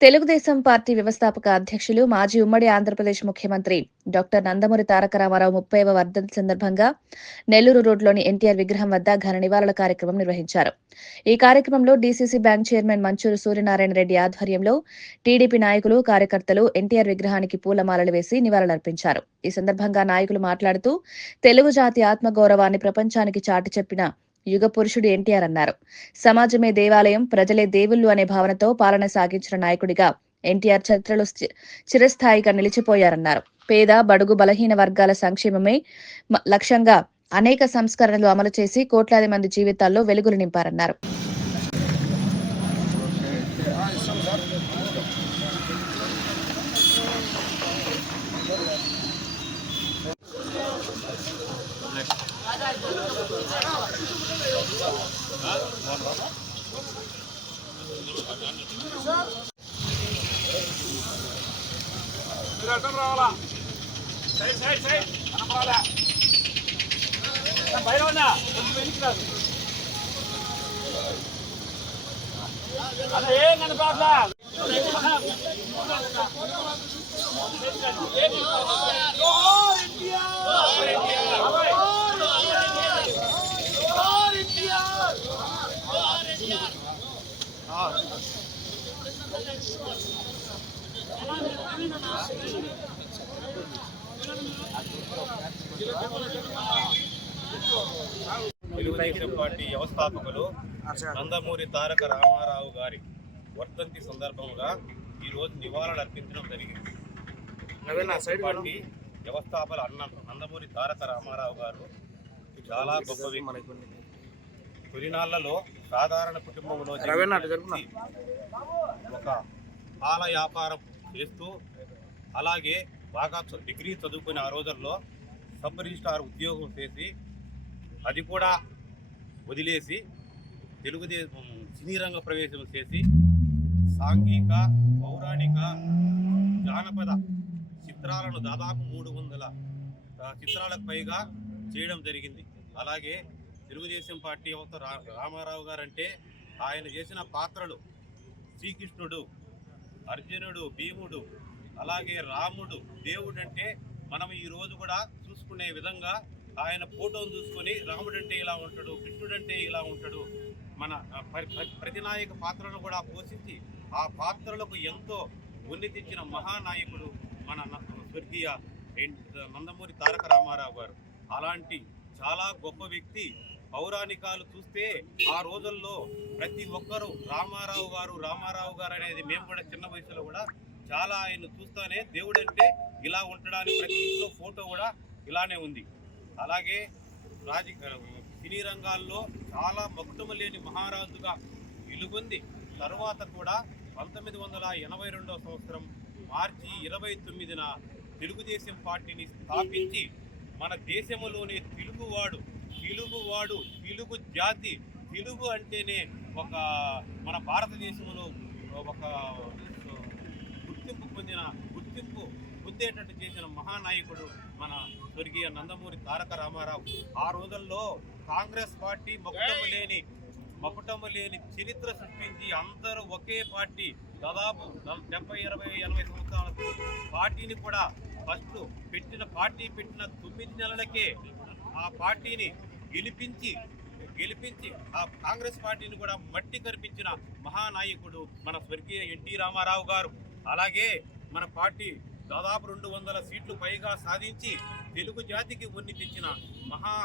Telugu Desam party వ్యవస్థాపక అధ్యక్షులు, మాజీ ఉమ్మడి ఆంధ్రప్రదేశ్ ముఖ్యమంత్రి డాక్టర్ నందమూరి తారక రామారావు 30వ వర్ధంతి సందర్భంగా నెల్లూరు రోడ్లోని ఎన్టీఆర్ విగ్రహం వద్ద ఘన నివాళుల కార్యక్రమం నిర్వహించారు. ఈ కార్యక్రమంలో DCC bank chairman Manchuru Suryanarayana Reddy ఆధ్వర్యంలో టీడీపీ నాయకులు, కార్యకర్తలు ఎన్టీఆర్ విగ్రహానికి పూలమాలలు వేసి నివాళులర్పించారు. ఈ సందర్భంగా నాయకులు మాట్లాడుతూ తెలుగు జాతి ఆత్మగౌరవాన్ని ప్రపంచానికి చాటి చెప్పిన యుగ పురుషుడు ఎన్టీఆర్ అన్నారు. సమాజమే దేవాలయం, ప్రజలే దేవుళ్లు అనే భావనతో పాలన సాగించిన నాయకుడిగా ఎన్టీఆర్ చరిత్రలో చిరస్థాయిగా నిలిచిపోయారన్నారు. పేద, బడుగు, బలహీన వర్గాల సంక్షేమమే లక్ష్యంగా అనేక సంస్కరణలు అమలు చేసి కోట్లాది మంది జీవితాల్లో వెలుగులు నింపారన్నారు. తెలుగుదేశం పార్టీ వ్యవస్థాపకులు నందమూరి తారక రామారావు గారి వర్ధంతి సందర్భంగా ఈరోజు నివాళులు అర్పించడం జరిగింది. పార్టీ వ్యవస్థాపకులు నందమూరి తారక రామారావు గారు చాలా గొప్ప వ్యక్తి. తొలినాళ్లలో సాధారణ కుటుంబంలో ఒక పాల వ్యాపారం చేస్తూ అలాగే బాగా డిగ్రీ చదువుకుని ఆ రోజుల్లో సబ్ రిజిస్ట్రార్ ఉద్యోగం చేసి అది కూడా వదిలేసి తెలుగుదేశం సినీ రంగ ప్రవేశం చేసి సాంఘిక, పౌరాణిక, జానపద చిత్రాలను దాదాపు 300 చిత్రాలకు పైగా చేయడం జరిగింది. అలాగే తెలుగుదేశం పార్టీ రామారావు గారు అంటే ఆయన చేసిన పాత్రలు శ్రీకృష్ణుడు, అర్జునుడు, భీముడు, అలాగే రాముడు, దేవుడు అంటే మనం ఈరోజు కూడా చూసుకునే విధంగా ఆయన ఫోటోను చూసుకొని రాముడు అంటే ఇలా ఉంటాడు, కృష్ణుడు అంటే ఇలా ఉంటాడు, మన ప్రతినాయక పాత్రను కూడా పోషించి ఆ పాత్రలకు ఎంతో ఉన్నతించిన మహానాయకుడు మన స్వర్గీయ నందమూరి తారక రామారావు గారు. అలాంటి చాలా గొప్ప వ్యక్తి. పౌరాణికాలు చూస్తే ఆ రోజుల్లో ప్రతి ఒక్కరూ రామారావు గారు అనేది మేము కూడా చిన్న వయసులో కూడా చాలా ఆయన చూస్తానే దేవుడు అంటే ఇలా ఉండడానికి ప్రతి ఇంట్లో ఫోటో కూడా ఇలానే ఉంది. అలాగే సినీ రంగాల్లో చాలా మక్కుటము లేని మహారాజుగా వెలుగొంది. తరువాత కూడా 1982వ సంవత్సరం మార్చి 29న తెలుగుదేశం పార్టీని స్థాపించి మన దేశంలోనే తెలుగువాడు, తెలుగు జాతి, తెలుగు అంటేనే ఒక మన భారతదేశంలో ఒక గుర్తింపు పొందేటట్టు చేసిన మహానాయకుడు మన స్వర్గీయ నందమూరి తారక రామారావు. ఆ రోజుల్లో కాంగ్రెస్ పార్టీ మకుటము లేని చరిత్ర సృష్టించి అందరూ ఒకే పార్టీ దాదాపు 70, 80, 80 సంవత్సరాల పార్టీని కూడా ఫస్ట్ పెట్టిన 9 నెలలకే ఆ పార్టీని గెలిపించి ఆ కాంగ్రెస్ పార్టీని కూడా మట్టి కరిపించిన మహానాయకుడు మన స్వర్గీయ ఎన్టీ రామారావు గారు. అలాగే మన పార్టీ దాదాపు 200 సీట్లు పైగా సాధించి తెలుగు జాతికి ఉన్ని తెచ్చిన మహా